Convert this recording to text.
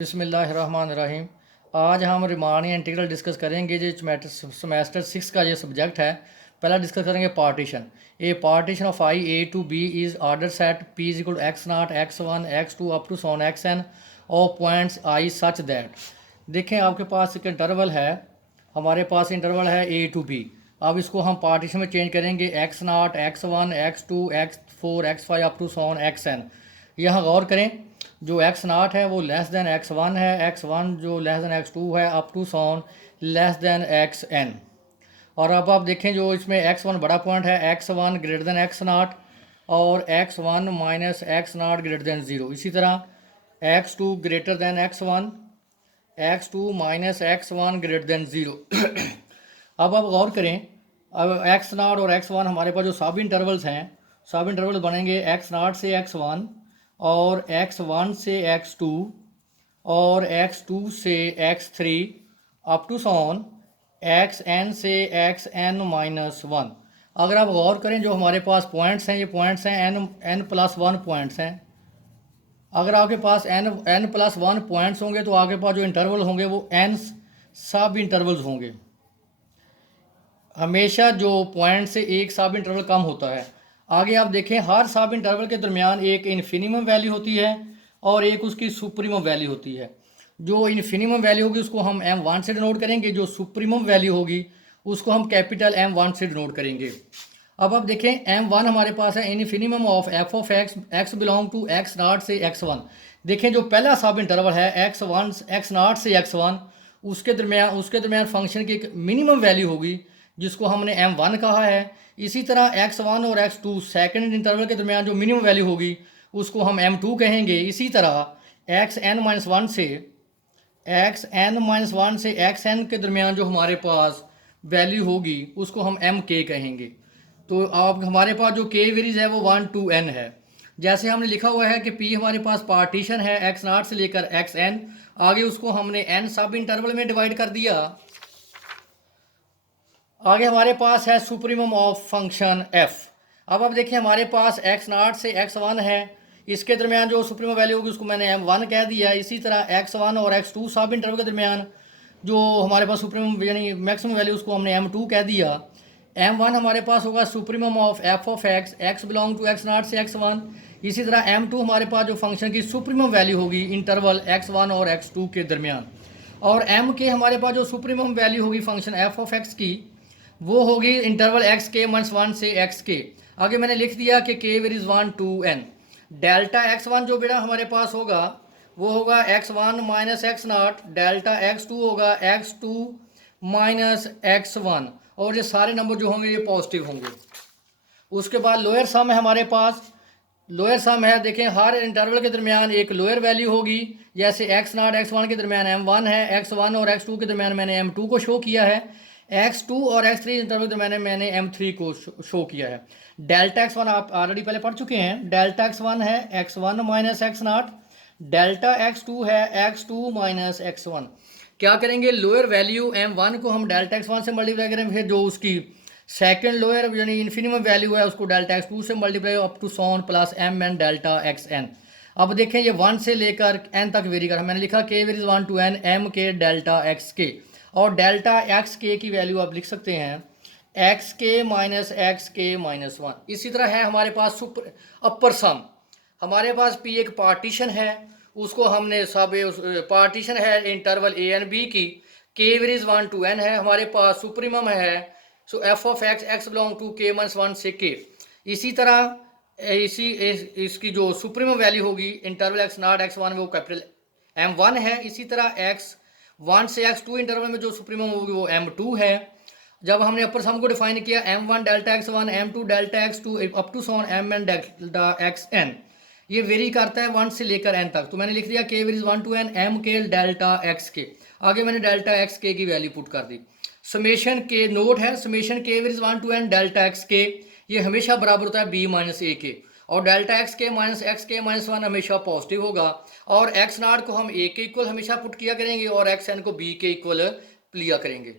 बिस्मिल्लाहिर्रहमानिर्रहीम। आज हम रिमानी इंटीग्रल डिस्कस करेंगे जो सेमेस्टर 6 का ये सब्जेक्ट है। पहला डिस्कस करेंगे partition. A partition of I a to b is order set P is equal to x naught x one x two up to so on x n और points I such that. देखें आपके पास एक interval है, हमारे पास interval है ए to B. अब इसको हम पार्टीशन में चेंज करेंगे x naught x one x two x four x five up to so on x n. यहाँ गौर करें, जो एक्स नाट है वो लेस दैन एक्स वन है, एक्स वन जो लेस दैन एक्स टू है up to so on less than x n. और अब आप देखें जो इसमें एक्स वन बड़ा पॉइंट है, x one greater than x naught और एक्स वन माइनस एक्स नाट ग्रेटर दैन ज़ीरो। इसी तरह x two greater than x one, x two minus x one greater than zero. अब आप गौर करें, अब एक्स नाट और एक्स वन हमारे पास जो सब इंटरवल्स हैं, सब इंटरवल बनेंगे एक्स नाट से एक्स वन और एक्स वन से एक्स टू और एक्स टू से x three up to so on x n से एक्स एन माइनस वन। अगर आप गौर करें जो हमारे पास पॉइंट्स हैं, ये पॉइंट्स हैं एन प्लस वन पॉइंट्स हैं। अगर आपके पास एन प्लस वन पॉइंट्स होंगे तो आपके पास जो इंटरवल होंगे वो एन सब इंटरवल्स होंगे। हमेशा जो पॉइंट से एक सब इंटरवल कम होता है। आगे आप देखें, हर सब इंटरवल के दरमियान एक इन्फिनिमम वैल्यू होती है और एक उसकी सुप्रीमम वैल्यू होती है। जो इन्फिनिमम वैल्यू होगी उसको हम m1 से डिनोट करेंगे, जो सुप्रीमम वैल्यू होगी उसको हम कैपिटल M1 से डिनोट करेंगे। अब आप देखें m1 हमारे पास है infimum of f of x belong to x naught से x1। देखें जो पहला सब इंटरवल है x1 x नाट से x1, उसके दरमियान फंक्शन की एक मिनिमम वैल्यू होगी जिसको हमने m1 कहा है। इसी तरह x1 और x2 सेकंड इंटरवल के दरमियान जो मिनिमम वैल्यू होगी उसको हम m2 कहेंगे। इसी तरह xn-1 से xn के दरमियान जो हमारे पास वैल्यू होगी उसको हम mk कहेंगे। तो आप हमारे पास जो k वेरीज है वो 1 to n है। जैसे हमने लिखा हुआ है कि p हमारे पास पार्टीशन है x नाट से लेकर xn, आगे उसको हमने n सब इंटरवल में डिवाइड कर दिया। आगे हमारे पास है सुप्रीमम ऑफ फंक्शन f। अब आप देखिए हमारे पास x नाट से x1 है, इसके दरमियान जो सुप्रीमम वैल्यू होगी उसको मैंने m1 कह दिया। इसी तरह x1 और x2 सब इंटरवल के दरमियान जो हमारे पास सुप्रीमम यानी मैक्सिमम वैल्यू उसको हमने m2 कह दिया। m1 हमारे पास होगा supremum of f of x belong to x naught से x1। इसी तरह m2 हमारे पास जो फंक्शन की सुप्रीमम वैल्यू होगी इंटरवल x1 और x2 के दरमियान। और m के हमारे पास जो सुप्रीमम वैल्यू होगी फंक्शन f ऑफ x की वो होगी इंटरवल एक्स के माइनस वन से एक्स के। आगे मैंने लिख दिया कि के varies 1 to n। Delta x1 जो बेटा हमारे पास होगा वो होगा x1 माइनस एक्स नाट, डेल्टा x2 होगा x2 माइनस x1 और ये सारे नंबर जो होंगे ये पॉजिटिव होंगे। उसके बाद लोअर सम है हमारे पास, लोअर सम है। देखें हर इंटरवल के दरमियान एक लोअर वैल्यू होगी, जैसे एक्स नाट x1 के दरमियान m1 है, x1 और x2 के दरमियान मैंने m2 को शो किया है, x2 और x3 इंटरवल के दरमियान मैंने m3 को शो किया है। डेल्टा x1 आप ऑलरेडी पहले पढ़ चुके हैं। डेल्टा x1 है x1 माइनस एक्स नाट, डेल्टा x2 है x2 माइनस x1। क्या करेंगे, लोअर वैल्यू m1 को हम डेल्टा x1 से मल्टीप्लाई करेंगे, फिर जो उसकी सेकंड लोअर यानी इन्फिनिमम वैल्यू है उसको डेल्टा x2 से मल्टीप्लाई अप टू सोन plus m N delta xn। अब देखें ये 1 से लेकर n तक वेरी कर, मैंने लिखा k varies 1 to n m के डेल्टा x के। और डेल्टा एक्स के की वैल्यू आप लिख सकते हैं एक्स के माइनस एक्स के माइनस वन। इसी तरह है हमारे पास सुपर अपर सम। हमारे पास पी एक पार्टीशन है, उसको हमने सब पार्टीशन है इंटरवल ए एन बी की, के वेरीज 1 to n है। हमारे पास सुप्रीमम है so f of x belong to k minus one से के। इसी तरह इसकी जो सुप्रीमम वैल्यू होगी इंटरवल एक्स नाट x1 वो कैपिटल m1 है। इसी तरह x1 से x2 इंटरवल में जो सुप्रीमम होगी वो m2 है। जब हमने अपर सम को डिफाइन किया m1 delta x1 m2 delta x2 up to सोन mn डेल्टा xn, ये वेरी करता है 1 से लेकर n तक। तो मैंने लिख दिया k varies 1 to n m के डेल्टा x के, आगे मैंने डेल्टा x के की वैल्यू पुट कर दी। समेशन के नोट है, summation k varies 1 to n delta x के ये हमेशा बराबर होता है b माइनस a के, और डेल्टा एक्स के माइनस वन हमेशा पॉजिटिव होगा। और एक्स नाट को हम a के इक्वल हमेशा पुट किया करेंगे और एक्स एन को b के इक्वल लिया करेंगे।